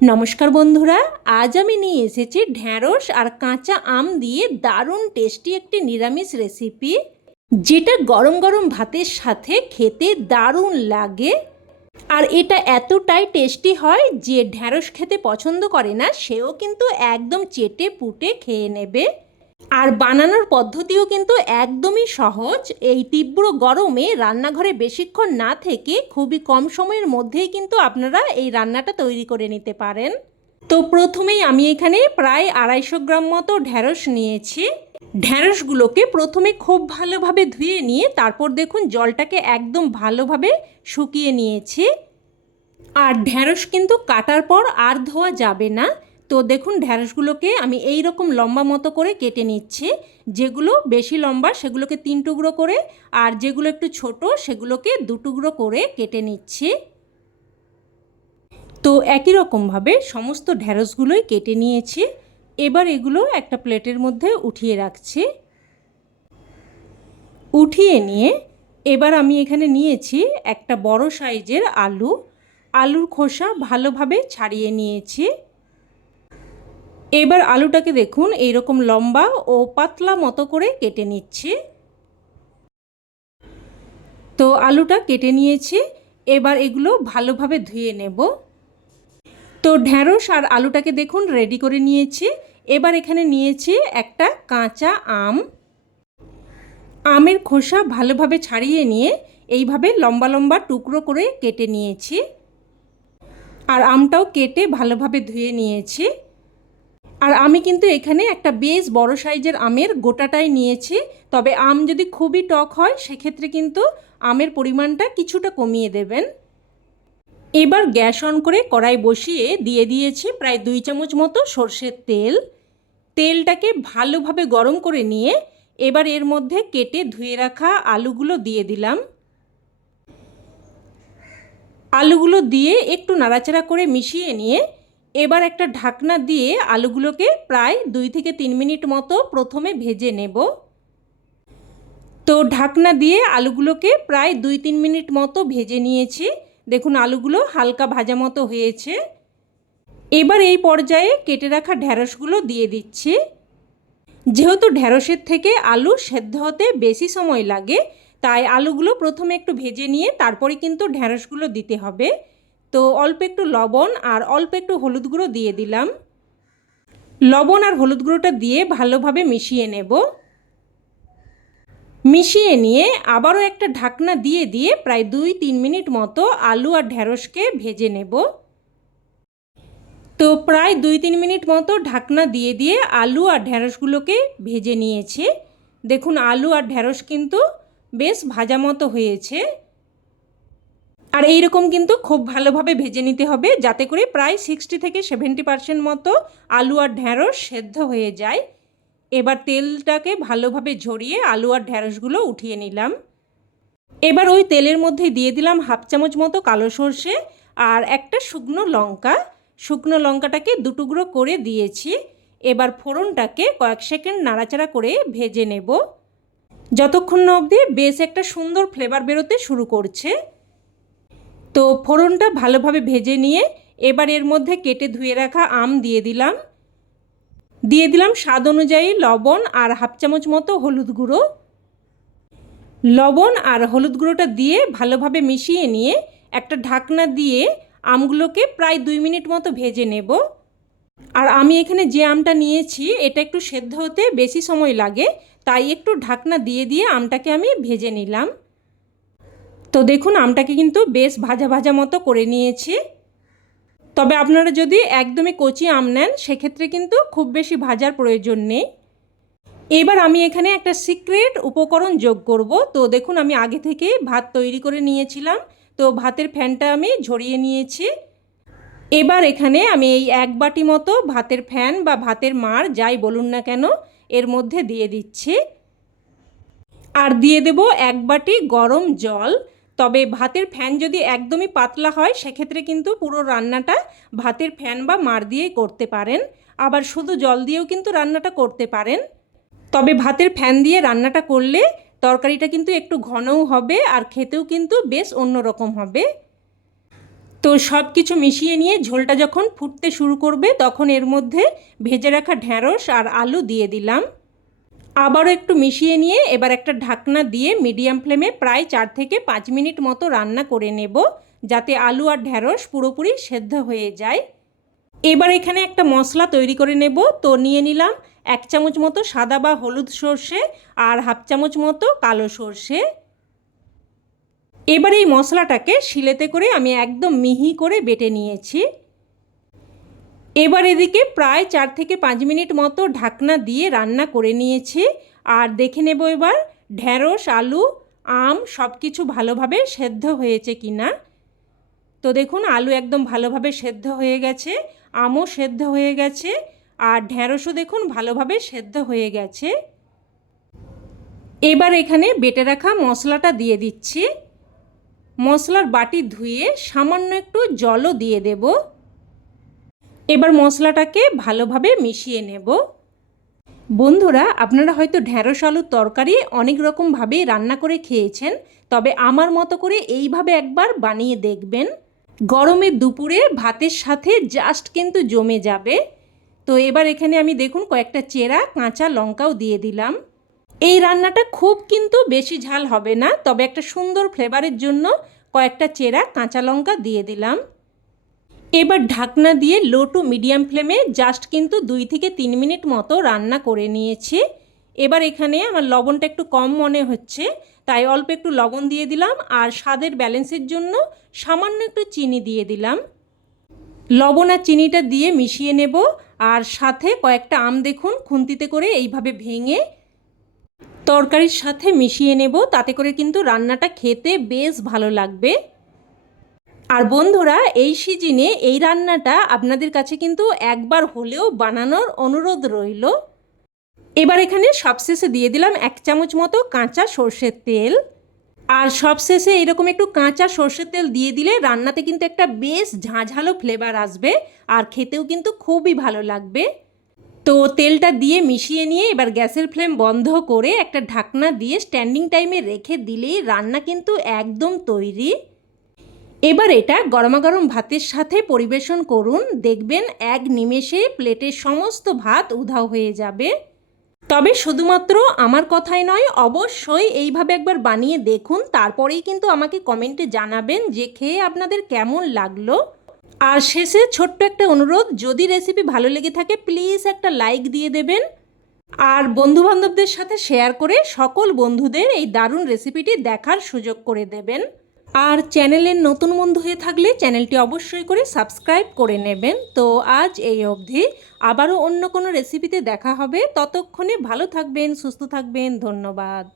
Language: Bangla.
নমস্কার বন্ধুরা, আজ আমি নিয়ে এসেছি ঢ্যাঁড়স আর কাঁচা আম দিয়ে দারুণ টেস্টি একটি নিরামিষ রেসিপি, যেটা গরম গরম ভাতের সাথে খেতে দারুণ লাগে। আর এটা এতটাই টেস্টি হয় যে ঢ্যাঁড়স খেতে পছন্দ করে না সেও কিন্তু একদম চেটে পুটে খেয়ে নেবে। আর বানানোর পদ্ধতিও কিন্তু একদমই সহজ। এই তীব্র গরমে রান্নাঘরে বেশিক্ষণ না থেকে খুবই কম সময়ের মধ্যেই কিন্তু আপনারা এই রান্নাটা তৈরি করে নিতে পারেন। তো প্রথমেই আমি এখানে প্রায় 250 গ্রাম মতো ঢ্যাঁড়স নিয়েছি। ঢ্যাঁড়সগুলোকে প্রথমে খুব ভালোভাবে ধুয়ে নিয়ে তারপর দেখুন জলটাকে একদম ভালোভাবে শুকিয়ে নিয়েছি। আর ঢ্যাঁড়স কিন্তু কাটার পর আর ধোয়া যাবে না। তো দেখুন ঢ্যাঁড়সগুলোকে আমি এই রকম লম্বা মতো করে কেটে নিচ্ছি। যেগুলো বেশি লম্বা সেগুলোকে 3 টুকরো করে, আর যেগুলো একটু ছোট সেগুলোকে 2 টুকরো করে কেটে নিচ্ছি। তো একই রকমভাবে সমস্ত ঢ্যাঁড়সগুলোই কেটে নিয়েছি। এবার এগুলো একটা প্লেটের মধ্যে উঠিয়ে রাখছি। উঠিয়ে নিয়ে এবার আমি এখানে নিয়েছি একটা বড় সাইজের আলু। আলুর খোসা ভালোভাবে ছাড়িয়ে নিয়েছি। এবার আলুটাকে দেখুন এইরকম লম্বা ও পাতলা মতো করে কেটে নিচ্ছি। তো আলুটা কেটে নিয়েছি। এবার এগুলো ভালোভাবে ধুয়ে নেব। তো ঢ্যাঁড়স আর আলুটাকে দেখুন রেডি করে নিয়েছি। এবার এখানে নিয়েছি একটা কাঁচা আম। আমের খোসা ভালোভাবে ছাড়িয়ে নিয়ে এইভাবে লম্বা লম্বা টুকরো করে কেটে নিয়েছি। আর আমটাও কেটে ভালোভাবে ধুয়ে নিয়েছি। আর আমি কিন্তু এখানে একটা বেশ বড় সাইজের আমের গোটাটাই নিয়েছি। তবে আম যদি খুবই টক হয় সেক্ষেত্রে কিন্তু আমের পরিমাণটা কিছুটা কমিয়ে দেবেন। এবার গ্যাস অন করে কড়াই বসিয়ে দিয়ে দিয়েছি প্রায় 2 চামচ মতো সর্ষের তেল। তেলটাকে ভালোভাবে গরম করে নিয়ে এবার এর মধ্যে কেটে ধুয়ে রাখা আলুগুলো দিয়ে দিলাম। আলুগুলো দিয়ে একটু নাড়াচাড়া করে মিশিয়ে নিয়ে এবার একটা ঢাকনা দিয়ে আলুগুলোকে প্রায় 2 থেকে 3 মিনিট মতো প্রথমে ভেজে নেব। তো ঢাকনা দিয়ে আলুগুলোকে প্রায় 2-3 মিনিট মতো ভেজে নিয়েছি। দেখুন আলুগুলো হালকা ভাজা মতো হয়েছে। এবার এই পর্যায়ে কেটে রাখা ঢ্যাঁড়সগুলো দিয়ে দিচ্ছি। যেহেতু ঢ্যাঁড়সের থেকে আলু সেদ্ধ হতে বেশি সময় লাগে, তাই আলুগুলো প্রথমে একটু ভেজে নিয়ে তারপরে কিন্তু ঢ্যাঁড়সগুলো দিতে হবে। তো অল্প একটু লবণ আর অল্প একটু হলুদ গুঁড়ো দিয়ে দিলাম। লবণ আর হলুদ গুঁড়োটা দিয়ে ভালোভাবে মিশিয়ে নেব। মিশিয়ে নিয়ে আবারও একটা ঢাকনা দিয়ে দিয়ে প্রায় 2-3 মিনিট মতো আলু আর ঢ্যাঁড়সকে ভেজে নেব। তো প্রায় 2-3 মিনিট মতো ঢাকনা দিয়ে দিয়ে আলু আর ঢ্যাঁড়সগুলোকে ভেজে নিয়েছি। দেখুন আলু আর ঢ্যাঁড়স কিন্তু বেশ ভাজা মতো হয়েছে। আর এই রকম কিন্তু খুব ভালোভাবে ভেজে নিতে হবে যাতে করে প্রায় 60 থেকে 70% মতো আলু আর ঢ্যাঁড়স সেদ্ধ হয়ে যায়। এবার তেলটাকে ভালোভাবে ঝরিয়ে আলু আর ঢ্যাঁড়সগুলো উঠিয়ে নিলাম। এবার ওই তেলের মধ্যে দিয়ে দিলাম 1/2 চামচ মতো কালো সর্ষে আর একটা শুকনো লঙ্কা। শুকনো লঙ্কাটাকে 2 টুকরো করে দিয়েছি। এবার ফোড়নটাকে কয়েক সেকেন্ড নাড়াচাড়া করে ভেজে নেব, যতক্ষণ না অবধি বেশ একটা সুন্দর ফ্লেভার বেরোতে শুরু করছে। তো ফোড়নটা ভালোভাবে ভেজে নিয়ে এবার এর মধ্যে কেটে ধুয়ে রাখা আম দিয়ে দিলাম। দিয়ে দিলাম স্বাদ অনুযায়ী লবণ আর 1/2 চামচ মতো হলুদ গুঁড়ো। লবণ আর হলুদ গুঁড়োটা দিয়ে ভালোভাবে মিশিয়ে নিয়ে একটা ঢাকনা দিয়ে আমগুলোকে প্রায় 2 মিনিট মতো ভেজে নেব। আর আমি এখানে যে আমটা নিয়েছি এটা একটু সেদ্ধ হতে বেশি সময় লাগে, তাই একটু ঢাকনা দিয়ে দিয়ে আমটাকে আমি ভেজে নিলাম। তো দেখুন আমটাকে কিন্তু বেশ ভাজা ভাজা মতো করে নিয়েছি। তবে আপনারা যদি একদমই কচি আম নেন সেক্ষেত্রে কিন্তু খুব বেশি ভাজার প্রয়োজন নেই। এবার আমি এখানে একটা সিক্রেট উপকরণ যোগ করব। তো দেখুন আমি আগে থেকে ভাত তৈরি করে নিয়েছিলাম। তো ভাতের ফ্যানটা আমি ঝরিয়ে নিয়েছি। এবার এখানে আমি এই 1 বাটি মতো ভাতের ফ্যান বা ভাতের মাড় যাই বলুন না কেন এর মধ্যে দিয়ে দিচ্ছি। আর দিয়ে দেব 1 বাটি গরম জল। তবে ভাতের ফ্যান যদি একদমই পাতলা হয় সেক্ষেত্রে কিন্তু পুরো রান্নাটা ভাতের ফ্যান বা মাড় দিয়েই করতে পারেন। আবার শুধু জল দিয়েও কিন্তু রান্নাটা করতে পারেন। তবে ভাতের ফ্যান দিয়ে রান্নাটা করলে তরকারিটা কিন্তু একটু ঘনও হবে আর খেতেও কিন্তু বেশ অন্যরকম হবে। তো সব কিছু মিশিয়ে নিয়ে ঝোলটা যখন ফুটতে শুরু করবে তখন এর মধ্যে ভেজে রাখা ঢ্যাঁড়স আর আলু দিয়ে দিলাম। আবারও একটু মিশিয়ে নিয়ে এবার একটা ঢাকনা দিয়ে মিডিয়াম ফ্লেমে প্রায় 4 থেকে 5 মিনিট মতো রান্না করে নেব, যাতে আলু আর ঢ্যাঁড়স পুরোপুরি সেদ্ধ হয়ে যায়। এবার এখানে একটা মশলা তৈরি করে নেব। তো নিয়ে নিলাম 1 চামচ মতো সাদা বা হলুদ সর্ষে আর হাফ চামচ মতো কালো সর্ষে। এবার এই মশলাটাকে শিলেতে করে আমি একদম মিহি করে বেটে নিয়েছি। এবার এদিকে প্রায় 4 থেকে 5 মিনিট মতো ঢাকনা দিয়ে রান্না করে নিয়েছি। আর দেখে নেব এবার ঢ্যাঁড়স, আলু, আম সব কিছু ভালোভাবে সেদ্ধ হয়েছে কিনা। তো দেখুন আলু একদম ভালোভাবে সেদ্ধ হয়ে গেছে, আমও সেদ্ধ হয়ে গেছে, আর ঢ্যাঁড়সও দেখুন ভালোভাবে সেদ্ধ হয়ে গেছে। এবার এখানে বেটে রাখা মশলাটা দিয়ে দিচ্ছি। মশলার বাটি ধুয়ে সামান্য একটু জলও দিয়ে দেব। এবার মশলাটাকে ভালোভাবে মিশিয়ে নেব। বন্ধুরা, আপনারা হয়তো ঢ্যাঁড়স আলুর তরকারি অনেক রকমভাবেই রান্না করে খেয়েছেন, তবে আমার মতো করে এইভাবে একবার বানিয়ে দেখবেন। গরমের দুপুরে ভাতের সাথে জাস্ট কিন্তু জমে যাবে। তো এবার এখানে আমি দেখুন কয়েকটা চেরা কাঁচা লঙ্কাও দিয়ে দিলাম। এই রান্নাটা খুব কিন্তু বেশি ঝাল হবে না, তবে একটা সুন্দর ফ্লেভারের জন্য কয়েকটা চেরা কাঁচা লঙ্কা দিয়ে দিলাম। এবার ঢাকনা দিয়ে লো টু মিডিয়াম ফ্লেমে জাস্ট কিন্তু 2 থেকে 3 মিনিট মতো রান্না করে নিয়েছি। এবার এখানে আমার লবণটা একটু কম মনে হচ্ছে, তাই অল্প একটু লবণ দিয়ে দিলাম, আর স্বাদের ব্যালেন্সের জন্য সামান্য একটু চিনি দিয়ে দিলাম। লবণ আর চিনিটা দিয়ে মিশিয়ে নেব, আর সাথে কয়েকটা আম দেখুন খুন্তিতে করে এইভাবে ভেঙে তরকারির সাথে মিশিয়ে নেব, তাতে করে কিন্তু রান্নাটা খেতে বেশ ভালো লাগবে। আর বন্ধুরা, এই সিজনে এই রান্নাটা আপনাদের কাছে কিন্তু একবার হলেও বানানোর অনুরোধ রইল। এবার এখানে সবশেষে দিয়ে দিলাম 1 চামচ মতো কাঁচা সর্ষের তেল। আর সবশেষে এরকম একটু কাঁচা সর্ষের তেল দিয়ে দিলে রান্নাতে কিন্তু একটা বেশ ঝাঁঝালো ফ্লেভার আসবে, আর খেতেও কিন্তু খুবই ভালো লাগবে। তো তেলটা দিয়ে মিশিয়ে নিয়ে এবার গ্যাসের ফ্লেম বন্ধ করে একটা ঢাকনা দিয়ে স্ট্যান্ডিং টাইমে রেখে দিলেই রান্না কিন্তু একদম তৈরি। এবার এটা গরমাগরম ভাতের সাথে পরিবেশন করুন, দেখবেন এক নিমেষে প্লেটের সমস্ত ভাত উধাও হয়ে যাবে। তবে শুধুমাত্র আমার কথাই নয়, অবশ্যই এইভাবে একবার বানিয়ে দেখুন, তারপরেই কিন্তু আমাকে কমেন্টে জানাবেন যে খেয়ে আপনাদের কেমন লাগলো। আর শেষে ছোট্ট একটা অনুরোধ, যদি রেসিপি ভালো লেগে থাকে প্লিজ একটা লাইক দিয়ে দেবেন, আর বন্ধুবান্ধবদের সাথে শেয়ার করে সকল বন্ধুদের এই দারুণ রেসিপিটি দেখার সুযোগ করে দেবেন। আর চ্যানেলের নতুন বন্ধু হয়ে থাকলে চ্যানেলটি অবশ্যই করে সাবস্ক্রাইব করে নেবেন। তো আজ এই অবধি, আবারও অন্য কোনো রেসিপিতে দেখা হবে। ততক্ষণে ভালো থাকবেন, সুস্থ থাকবেন। ধন্যবাদ।